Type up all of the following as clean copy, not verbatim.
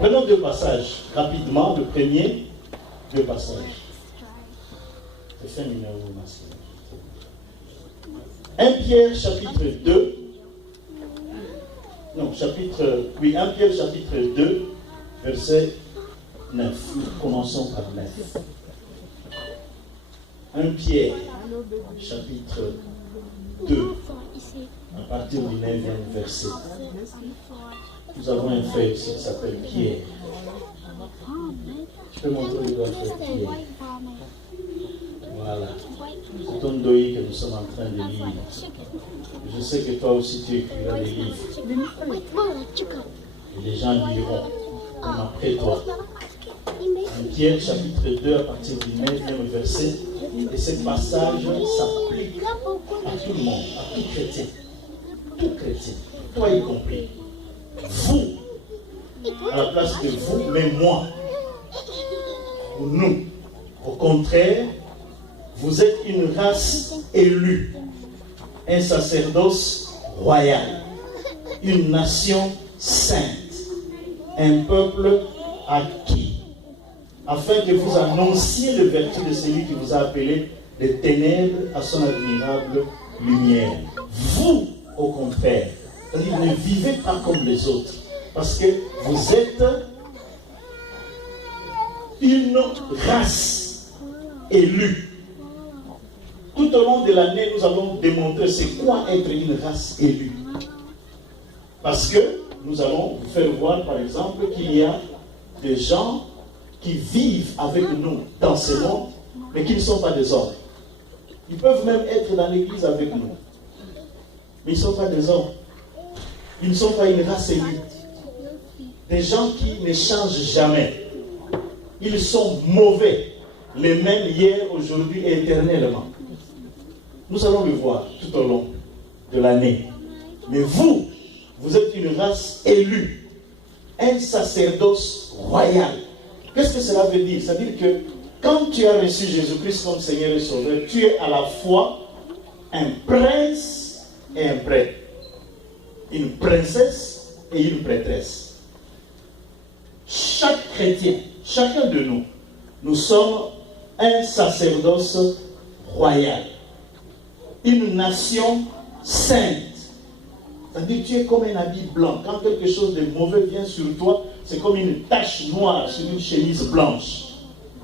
Prenons deux passages rapidement. Le premier, deux passages. C'est fin numéro masculin. 1 Pierre chapitre 2. Non, 1 Pierre chapitre 2, verset 9. Commençons par 9. 1 Pierre chapitre 2, à partir du 9e verset. Nous avons un frère ici qui s'appelle Pierre. Je peux montrer le doigt frère Pierre. Voilà. C'est ton doigt que nous sommes en train de lire. Je sais que toi aussi tu écriras des livres. Et les gens liront, comme après toi. Pierre chapitre 2 à partir du 9e verset. Et ce passage s'applique à tout le monde, à tout chrétien. Tout chrétien, toi y compris. Vous, à la place de vous, mais moi, ou nous, au contraire, vous êtes une race élue, un sacerdoce royal, une nation sainte, un peuple acquis, afin que vous annonciez les vertus de celui qui vous a appelé des ténèbres à son admirable lumière. Vous, au contraire, c'est-à-dire ne vivez pas comme les autres, parce que vous êtes une race élue. Tout au long de l'année, nous allons démontrer c'est quoi être une race élue. Parce que nous allons vous faire voir, par exemple, qu'il y a des gens qui vivent avec nous dans ce monde, mais qui ne sont pas des hommes. Ils peuvent même être dans l'église avec nous, mais ils ne sont pas des hommes. Ils ne sont pas une race élue. Des gens qui ne changent jamais. Ils sont mauvais, les mêmes hier, aujourd'hui et éternellement. Nous allons le voir tout au long de l'année. Mais vous, vous êtes une race élue, un sacerdoce royal. Qu'est-ce que cela veut dire? C'est-à-dire que quand tu as reçu Jésus-Christ comme Seigneur et Sauveur, tu es à la fois un prince et un prêtre. Une princesse et une prêtresse. Chaque chrétien, chacun de nous, nous sommes un sacerdoce royal. Une nation sainte. C'est-à-dire tu es comme un habit blanc. Quand quelque chose de mauvais vient sur toi, c'est comme une tache noire sur une chemise blanche.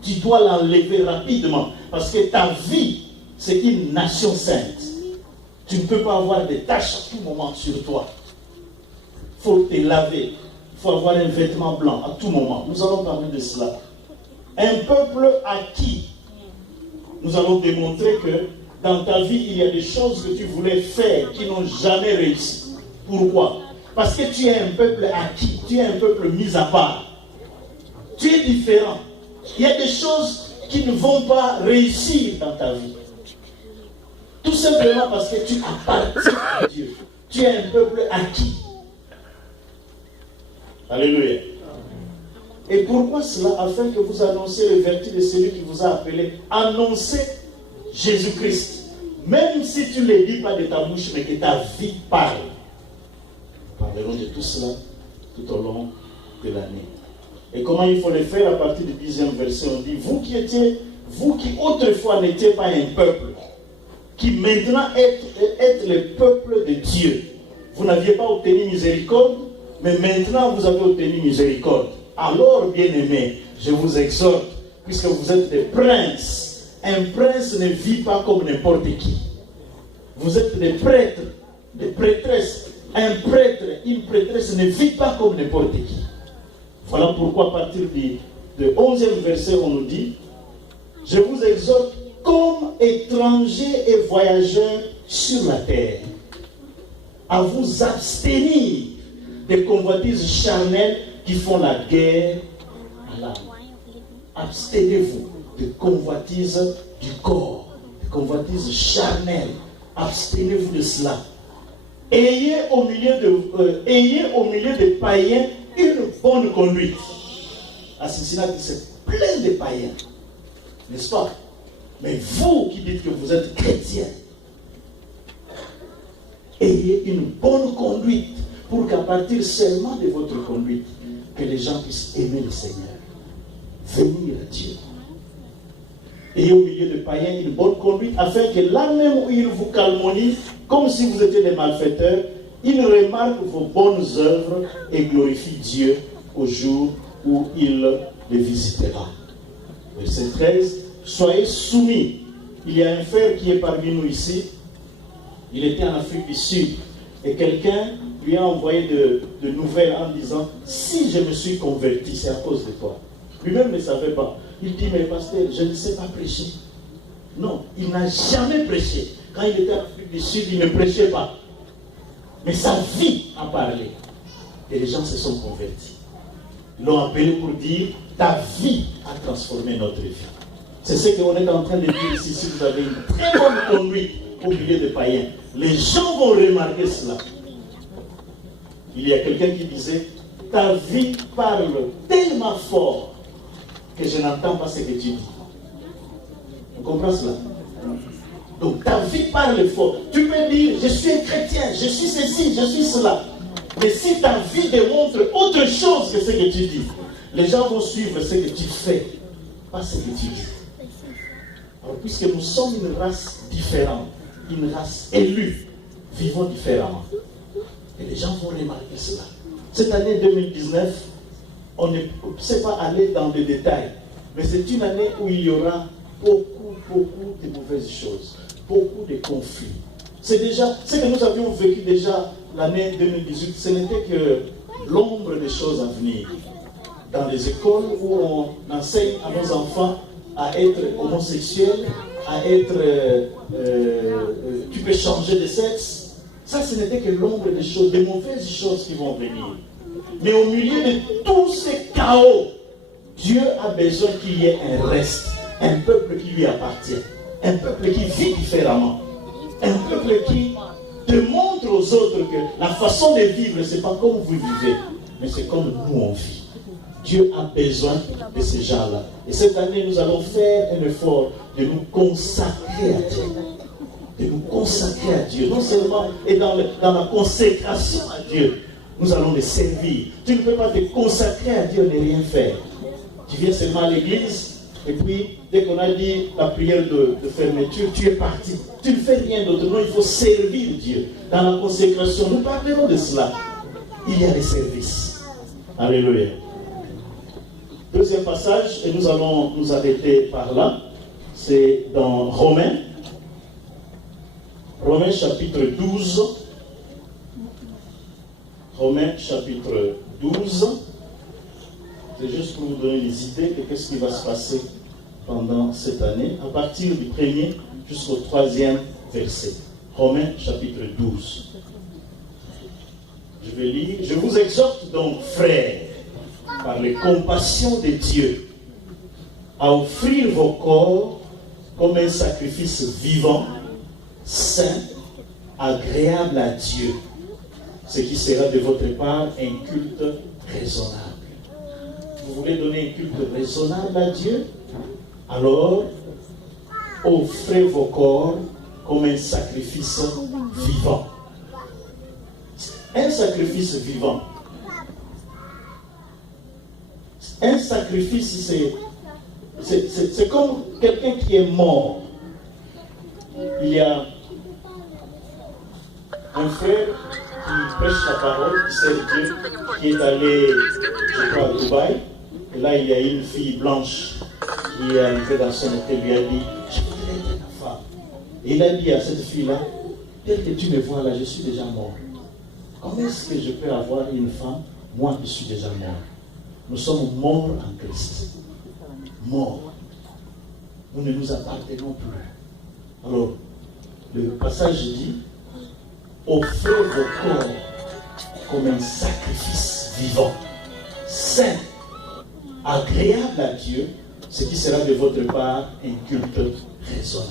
Tu dois l'enlever rapidement. Parce que ta vie, c'est une nation sainte. Tu ne peux pas avoir des taches à tout moment sur toi. Il faut te laver. Il faut avoir un vêtement blanc à tout moment. Nous allons parler de cela. Un peuple acquis. Nous allons démontrer que dans ta vie, il y a des choses que tu voulais faire qui n'ont jamais réussi. Pourquoi? Parce que tu es un peuple acquis. Tu es un peuple mis à part. Tu es différent. Il y a des choses qui ne vont pas réussir dans ta vie. Tout simplement parce que tu appartiens à Dieu. Tu es un peuple acquis. Alléluia. Et pourquoi cela? Afin que vous annonciez les vertus de celui qui vous a appelé. Annoncez Jésus-Christ. Même si tu ne le dis pas de ta bouche, mais que ta vie parle. Nous parlerons de tout cela tout au long de l'année. Et comment il faut le faire? À partir du 10e verset, on dit, vous qui autrefois n'étiez pas un peuple, qui maintenant êtes le peuple de Dieu. Vous n'aviez pas obtenu miséricorde, mais maintenant vous avez obtenu miséricorde. Alors, bien-aimés, je vous exhorte, puisque vous êtes des princes. Un prince ne vit pas comme n'importe qui. Vous êtes des prêtres, des prêtresses. Un prêtre, une prêtresse ne vit pas comme n'importe qui. Voilà pourquoi à partir du 11e verset, on nous dit, je vous exhorte comme étrangers et voyageurs sur la terre, à vous abstenir des convoitises charnelles qui font la guerre à l'âme. Abstenez-vous des convoitises du corps, des convoitises charnelles. Abstenez-vous de cela. Ayez au milieu des païens une bonne conduite. Assassinat, c'est plein de païens. N'est-ce pas? Mais vous qui dites que vous êtes chrétien, ayez une bonne conduite pour qu'à partir seulement de votre conduite, que les gens puissent aimer le Seigneur, venir à Dieu. Et au milieu de païens, une bonne conduite, afin que là même où ils vous calomnient, comme si vous étiez des malfaiteurs, ils remarquent vos bonnes œuvres et glorifient Dieu au jour où il les visitera. Verset 13, soyez soumis. Il y a un frère qui est parmi nous ici. Il était en Afrique du Sud. Et quelqu'un lui a envoyé de nouvelles en disant, si je me suis converti, c'est à cause de toi. Lui-même ne savait pas. Il dit, mais pasteur, je ne sais pas prêcher. Non, il n'a jamais prêché. Quand il était en Afrique du Sud, il ne prêchait pas. Mais sa vie a parlé. Et les gens se sont convertis. Ils l'ont appelé pour dire, ta vie a transformé notre vie. C'est ce qu'on est en train de dire ici. Si vous avez une très bonne conduite au milieu des païens, les gens vont remarquer cela. Il y a quelqu'un qui disait, ta vie parle tellement fort que je n'entends pas ce que tu dis. Vous comprenez cela? Donc ta vie parle fort. Tu peux dire, je suis un chrétien, je suis ceci, je suis cela. Mais si ta vie démontre autre chose que ce que tu dis, les gens vont suivre ce que tu fais, pas ce que tu dis. Alors puisque nous sommes une race différente, une race élue, vivons différemment. Et les gens vont remarquer cela. Cette année 2019, on ne sait pas aller dans les détails, mais c'est une année où il y aura beaucoup de mauvaises choses, beaucoup de conflits. C'est déjà ce que nous avions vécu déjà l'année 2018, ce n'était que l'ombre des choses à venir. Dans les écoles où on enseigne à nos enfants à être homosexuels, à être tu peux changer de sexe, ça ce n'était que l'ombre des choses, des mauvaises choses qui vont venir. Mais au milieu de tout ce chaos, Dieu a besoin qu'il y ait un reste, un peuple qui lui appartient, un peuple qui vit différemment, un peuple qui démontre aux autres que la façon de vivre, ce n'est pas comme vous vivez, mais c'est comme nous on vit. Dieu a besoin de ces gens-là. Et cette année, nous allons faire un effort de nous consacrer à Dieu. De nous consacrer à Dieu. Non seulement et dans la consécration à Dieu, nous allons le servir. Tu ne peux pas te consacrer à Dieu et ne rien faire. Tu viens seulement à l'église, et puis, dès qu'on a dit la prière de fermeture, tu es parti. Tu ne fais rien d'autre. Non, il faut servir Dieu. Dans la consécration, nous parlerons de cela. Il y a les services. Alléluia. Deuxième passage, et nous allons nous arrêter par là, c'est dans Romains. Romains chapitre 12. Romains chapitre 12. C'est juste pour vous donner des idées de qu'est-ce qui va se passer pendant cette année, à partir du 1er jusqu'au 3e verset. Romains chapitre 12. Je vais lire. Je vous exhorte donc, frères, par les compassions de Dieu, à offrir vos corps comme un sacrifice vivant, saint, agréable à Dieu, ce qui sera de votre part un culte raisonnable. Vous voulez donner un culte raisonnable à Dieu? Alors, offrez vos corps comme un sacrifice vivant. Un sacrifice vivant. Un sacrifice, c'est comme quelqu'un qui est mort. Il y a un frère qui prêche la parole, qui sert Dieu, qui est allé, je crois, à Dubaï. Et là, il y a une fille blanche qui est arrivée dans son hôtel, lui a dit, je voudrais être ta femme. Et il a dit à cette fille-là, tel que tu me vois là, je suis déjà mort. Comment est-ce que je peux avoir une femme, moi qui suis déjà mort? Nous sommes morts en Christ. Morts. Nous ne nous appartenons plus. Alors, le passage dit, offrez vos corps comme un sacrifice vivant, saint, agréable à Dieu, ce qui sera de votre part un culte raisonnable.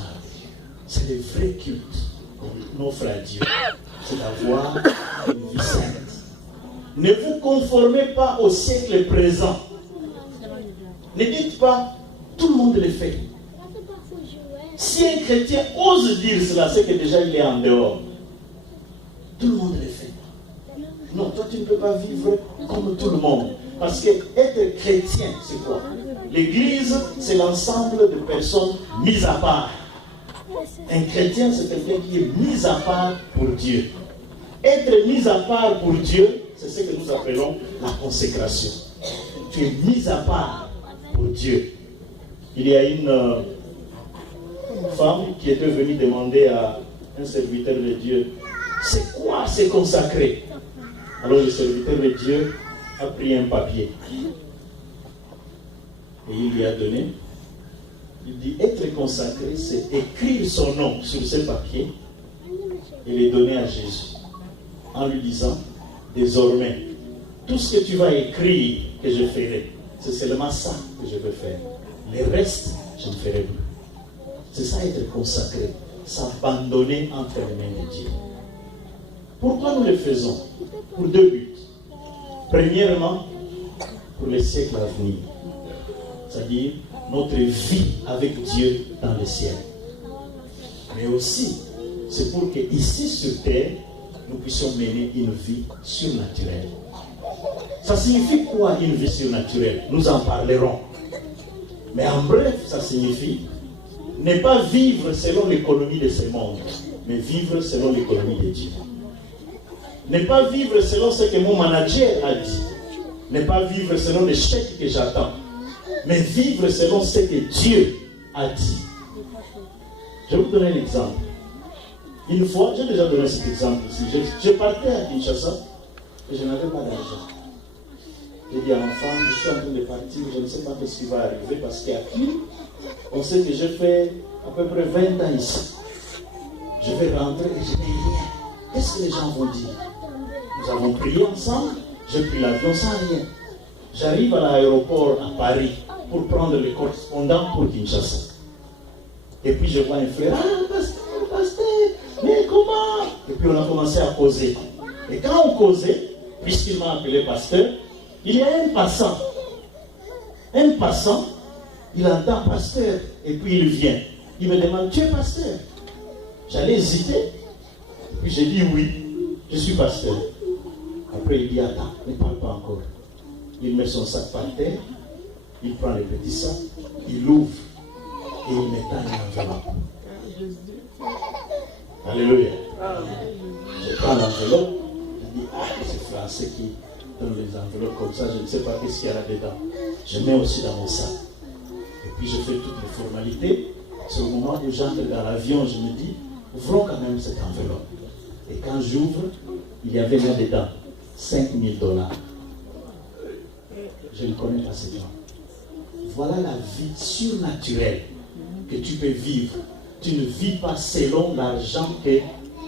C'est le vrai culte qu'on offre à Dieu. C'est d'avoir une vie sainte. Ne vous conformez pas au siècle présent. Ne dites pas, tout le monde le fait. Si un chrétien ose dire cela, c'est que déjà il est en dehors. Tout le monde le fait. Non, toi tu ne peux pas vivre comme tout le monde. Parce que être chrétien, c'est quoi? L'Église, c'est l'ensemble de personnes mises à part. Un chrétien, c'est quelqu'un qui est mis à part pour Dieu. Être mis à part pour Dieu, c'est ce que nous appelons la consécration. Tu es mis à part pour Dieu. Il y a une femme qui était venue demander à un serviteur de Dieu, c'est quoi se consacrer? Alors le serviteur de Dieu a pris un papier et il lui a donné. Il dit, être consacré, c'est écrire son nom sur ce papier et le donner à Jésus, en lui disant, désormais, tout ce que tu vas écrire que je ferai, c'est seulement ça que je veux faire. Le reste, je ne ferai plus. C'est ça être consacré, s'abandonner entre les mains de Dieu. Pourquoi nous le faisons? Pour deux buts. Premièrement, pour les siècles à venir. C'est-à-dire notre vie avec Dieu dans le ciel. Mais aussi, c'est pour que ici sur terre, nous puissions mener une vie surnaturelle. Ça signifie quoi une vie surnaturelle? Nous en parlerons. Mais en bref, ça signifie ne pas vivre selon l'économie de ce monde, mais vivre selon l'économie de Dieu. Ne pas vivre selon ce que mon manager a dit. Ne pas vivre selon les chèques que j'attends, mais vivre selon ce que Dieu a dit. Je vais vous donner un exemple. Une fois, j'ai déjà donné cet exemple ici. Je partais à Kinshasa et je n'avais pas d'argent. J'ai dit à ma femme, je suis en train de partir, je ne sais pas ce qui va arriver parce qu'à qui, on sait que j'ai fait à peu près 20 ans ici. Je vais rentrer et je n'ai rien. Qu'est-ce que les gens vont dire? Nous avons prié ensemble, j'ai pris l'avion sans rien. J'arrive à l'aéroport à Paris pour prendre le correspondant pour Kinshasa. Et puis je vois un frère, pasteur, mais comment? Et puis on a commencé à causer. Et quand on causait, puisqu'il m'a appelé pasteur, il y a un passant. Un passant, il entend pasteur, et puis il vient. Il me demande, tu es pasteur? J'allais hésiter. Puis j'ai dit oui, je suis pasteur. Après il dit, attends, ne parle pas encore. Il met son sac par terre, il prend le petit sac, il l'ouvre et il met dans l'enveloppe. Alléluia. Je prends l'enveloppe, je dis, c'est français qui donne les enveloppes comme ça, je ne sais pas qu'est-ce qu'il y a là-dedans. Je mets aussi dans mon sac. Et puis je fais toutes les formalités. C'est au moment où j'entre dans l'avion, je me dis, ouvrons quand même cette enveloppe. Et quand j'ouvre, il y avait là-dedans $5,000. Je ne connais pas ces gens. Voilà la vie surnaturelle que tu peux vivre. Tu ne vis pas selon l'argent que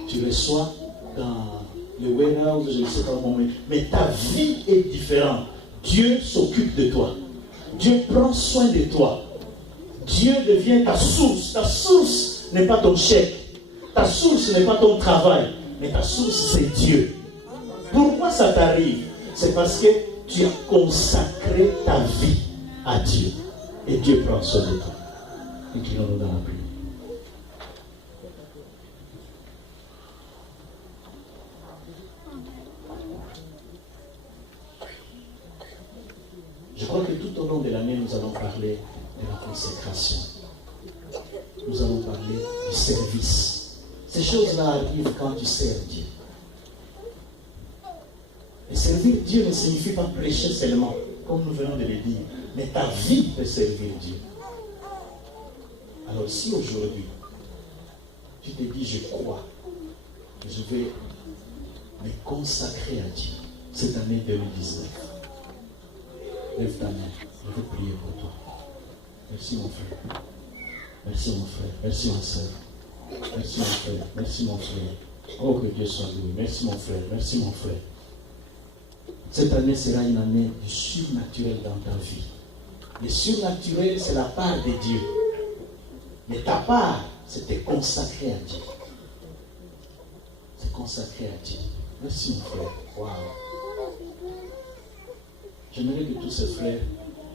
tu reçois dans le warehouse, je ne sais pas comment, mais ta vie est différente. Dieu s'occupe de toi. Dieu prend soin de toi. Dieu devient ta source. Ta source n'est pas ton chèque. Ta source n'est pas ton travail. Mais ta source, c'est Dieu. Pourquoi ça t'arrive? C'est parce que tu as consacré ta vie à Dieu. Et Dieu prend soin de toi. Inclinons-nous dans la prière. Je crois que tout au long de l'année, nous allons parler de la consécration. Nous allons parler du service. Ces choses-là arrivent quand tu sers Dieu. Et servir Dieu ne signifie pas prêcher seulement, comme nous venons de le dire, mais ta vie peut servir Dieu. Alors si aujourd'hui, tu te dis, je crois que je vais me consacrer à Dieu cette année 2019, lève ta main, je veux prier pour toi. Merci mon frère. Merci mon frère. Merci ma soeur. Merci mon frère. Merci mon frère. Oh, que Dieu soit loué. Merci mon frère. Merci mon frère. Cette année sera une année du surnaturel dans ta vie. Le surnaturel, c'est la part de Dieu. Mais ta part, c'est te consacrer à Dieu. C'est consacrer à Dieu. Merci mon frère. Waouh. J'aimerais que tous ces frères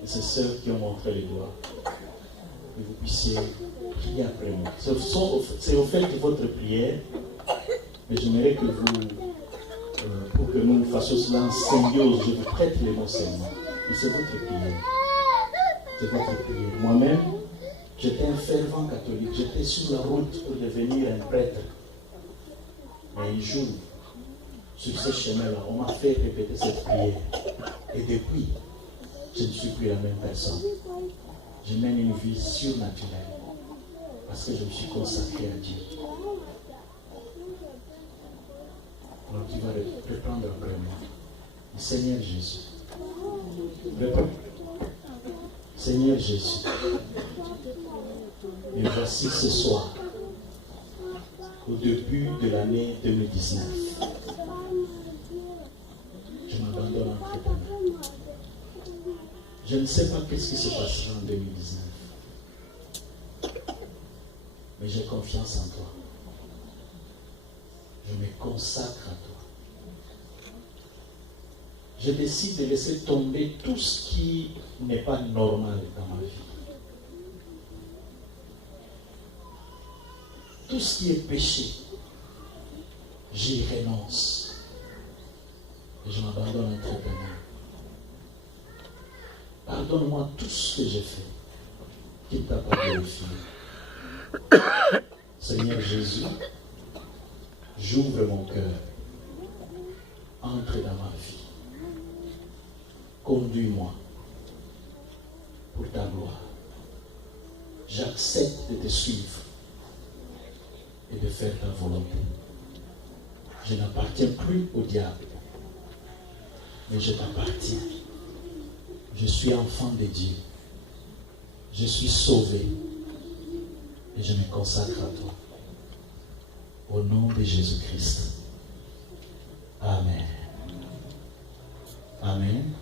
et ces sœurs qui ont montré les doigts, que vous puissiez prier après moi. C'est au fait de votre prière, mais j'aimerais que vous, pour que nous fassions cela en symbiose, je vous prête les mots seulement. Et c'est votre prière. C'est votre prière. Moi-même, j'étais un fervent catholique. J'étais sur la route pour devenir un prêtre. Mais un jour, sur ce chemin-là, on m'a fait répéter cette prière. Et depuis, je ne suis plus la même personne. Je mène une vie surnaturelle. Parce que je me suis consacré à Dieu. Alors tu vas reprendre après moi. Seigneur Jésus. Réponds. Seigneur Jésus. Et voici ce soir, au début de l'année 2019, je m'abandonne entre tes mains. Je ne sais pas qu'est-ce qui se passera en 2019. Mais j'ai confiance en toi. Je me consacre à toi. Je décide de laisser tomber tout ce qui n'est pas normal dans ma vie. Tout ce qui est péché, j'y renonce. Et je m'abandonne entre tes mains. Pardonne-moi tout ce que j'ai fait qui ne t'a pas glorifié. Seigneur Jésus, j'ouvre mon cœur. Entre dans ma vie. Conduis-moi pour ta gloire. J'accepte de te suivre et de faire ta volonté. Je n'appartiens plus au diable, mais je t'appartiens. Je suis enfant de Dieu. Je suis sauvé et je me consacre à toi. Au nom de Jésus-Christ. Amen. Amen.